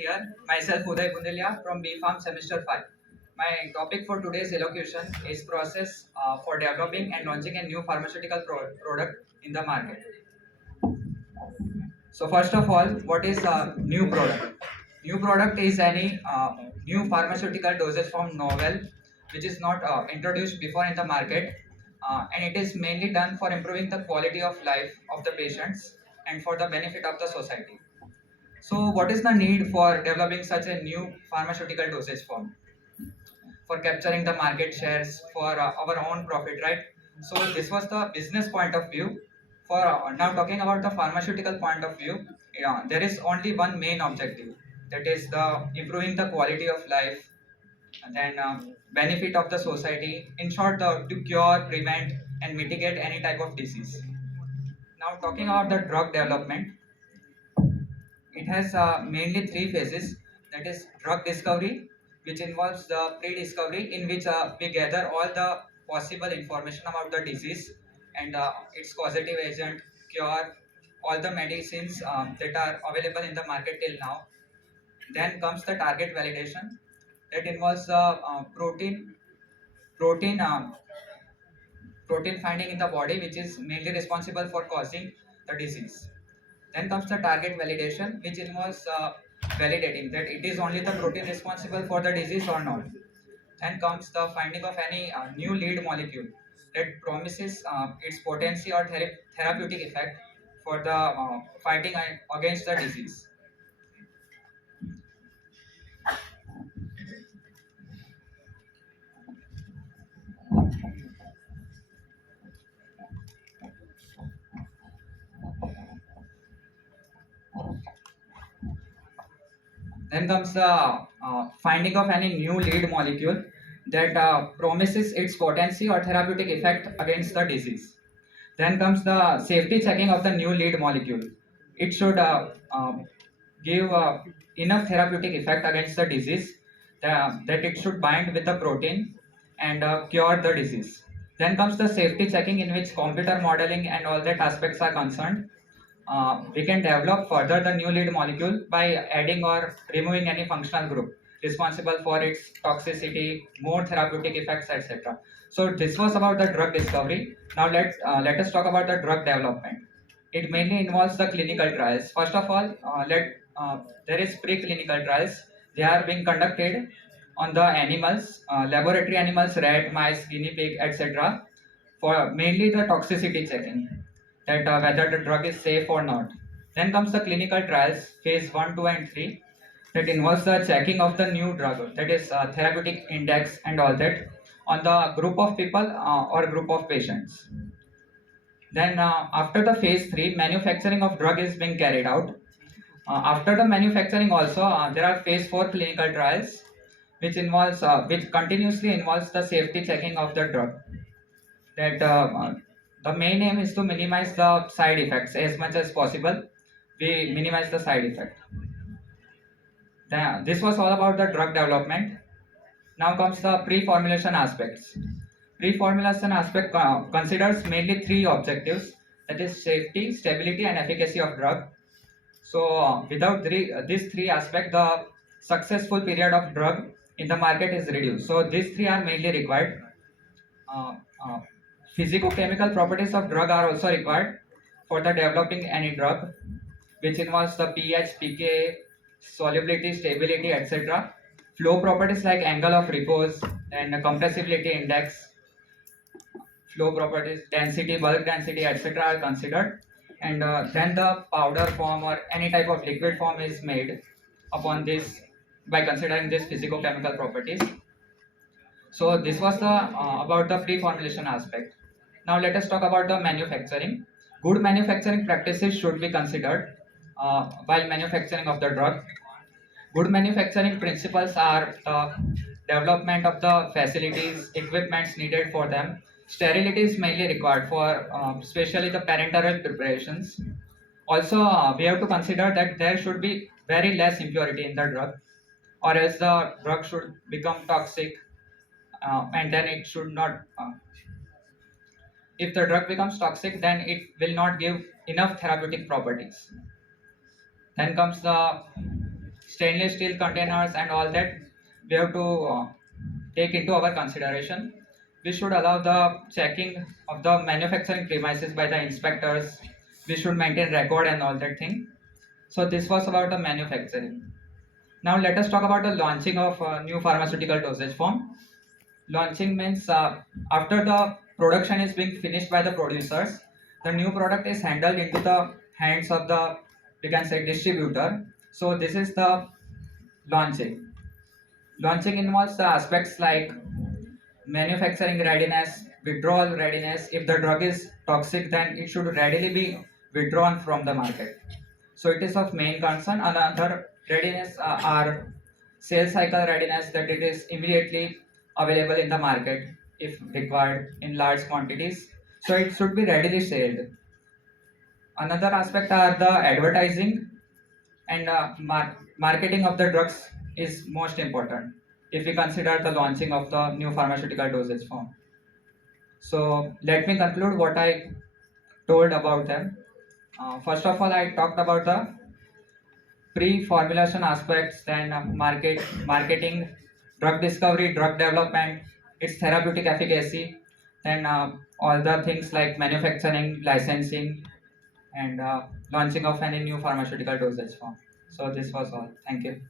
here. Myself Uday Bundelia from B Farm Semester 5. My topic for today's elocution is process for developing and launching a new pharmaceutical product in the market. So first of all, what is a new product? New product is any new pharmaceutical dosage form novel which is not introduced before in the market, and it is mainly done for improving the quality of life of the patients and for the benefit of the society. So, what is the need for developing such a new pharmaceutical dosage form? For capturing the market shares for our own profit, right? So, this was the business point of view. For now, talking about the pharmaceutical point of view, yeah, there is only one main objective, that is the improving the quality of life and then benefit of the society. In short, to cure, prevent, and mitigate any type of disease. Now, talking about the drug development, it has mainly three phases. That is drug discovery, which involves the pre-discovery, in which we gather all the possible information about the disease and its causative agent, cure, all the medicines that are available in the market till now. Then comes the target validation. That involves the protein protein finding in the body, which is mainly responsible for causing the disease. Then comes the target validation, which involves validating that it is only the protein responsible for the disease or not. Then comes the finding of any new lead molecule that promises its potency or therapeutic effect for the fighting against the disease. Then comes the finding of any new lead molecule that promises its potency or therapeutic effect against the disease. Then comes the safety checking of the new lead molecule. It should give enough therapeutic effect against the disease, that it should bind with the protein and cure the disease. Then comes the safety checking, in which computer modeling and all that aspects are concerned. We can develop further the new lead molecule by adding or removing any functional group responsible for its toxicity, more therapeutic effects, etc. So this was about the drug discovery. Now let us talk about the drug development. It mainly involves the clinical trials. First of all, there is preclinical trials. They are being conducted on the animals, laboratory animals, rat, mice, guinea pig, etc. For mainly the toxicity checking, that whether the drug is safe or not. Then comes the clinical trials, phase 1, 2, and 3, that involves the checking of the new drug, that is therapeutic index and all that, on the group of people or group of patients. Then after the phase 3, manufacturing of drug is being carried out. After the manufacturing also, there are phase 4 clinical trials, which continuously involves the safety checking of the drug. That the main aim is to minimize the side effects as much as possible. We minimize the side effect. This was all about the drug development. Now comes the pre-formulation aspects. Pre-formulation aspect considers mainly three objectives, that is safety, stability, and efficacy of drug. So without these three aspects, the successful period of drug in the market is reduced. So these three are mainly required. Uh, uh, Physicochemical properties of drug are also required for the developing any drug, which involves the pH, pK, solubility, stability, etc. Flow properties like angle of repose and compressibility index, flow properties, density, bulk density, etc. are considered. And then the powder form or any type of liquid form is made upon this by considering these physicochemical properties. So this was the about the pre-formulation aspect. Now let us talk about the manufacturing. Good manufacturing practices should be considered while manufacturing of the drug. Good manufacturing principles are the development of the facilities, equipments needed for them. Sterility is mainly required for especially the parenteral preparations. Also, we have to consider that there should be very less impurity in the drug, or else the drug should become toxic, and then it should not. If the drug becomes toxic, then it will not give enough therapeutic properties. Then comes the stainless steel containers and all that we have to take into our consideration. We should allow the checking of the manufacturing premises by the inspectors. We should maintain record and all that thing. So this was about the manufacturing. Now let us talk about the launching of new pharmaceutical dosage form. Launching means after the production is being finished by the producers, the new product is handled into the hands of the, we can say, distributor. So this is the launching. Launching involves the aspects like manufacturing readiness, withdrawal readiness. If the drug is toxic, then it should readily be withdrawn from the market. So it is of main concern. Another readiness are sales cycle readiness, that it is immediately available in the market if required in large quantities. So it should be readily sold. Another aspect are the advertising and marketing of the drugs is most important if we consider the launching of the new pharmaceutical dosage form. So let me conclude what I told about them. First of all, I talked about the pre-formulation aspects, then marketing, drug discovery, drug development, its therapeutic efficacy, then all the things like manufacturing, licensing, and launching of any new pharmaceutical dosage form. So this was all. Thank you.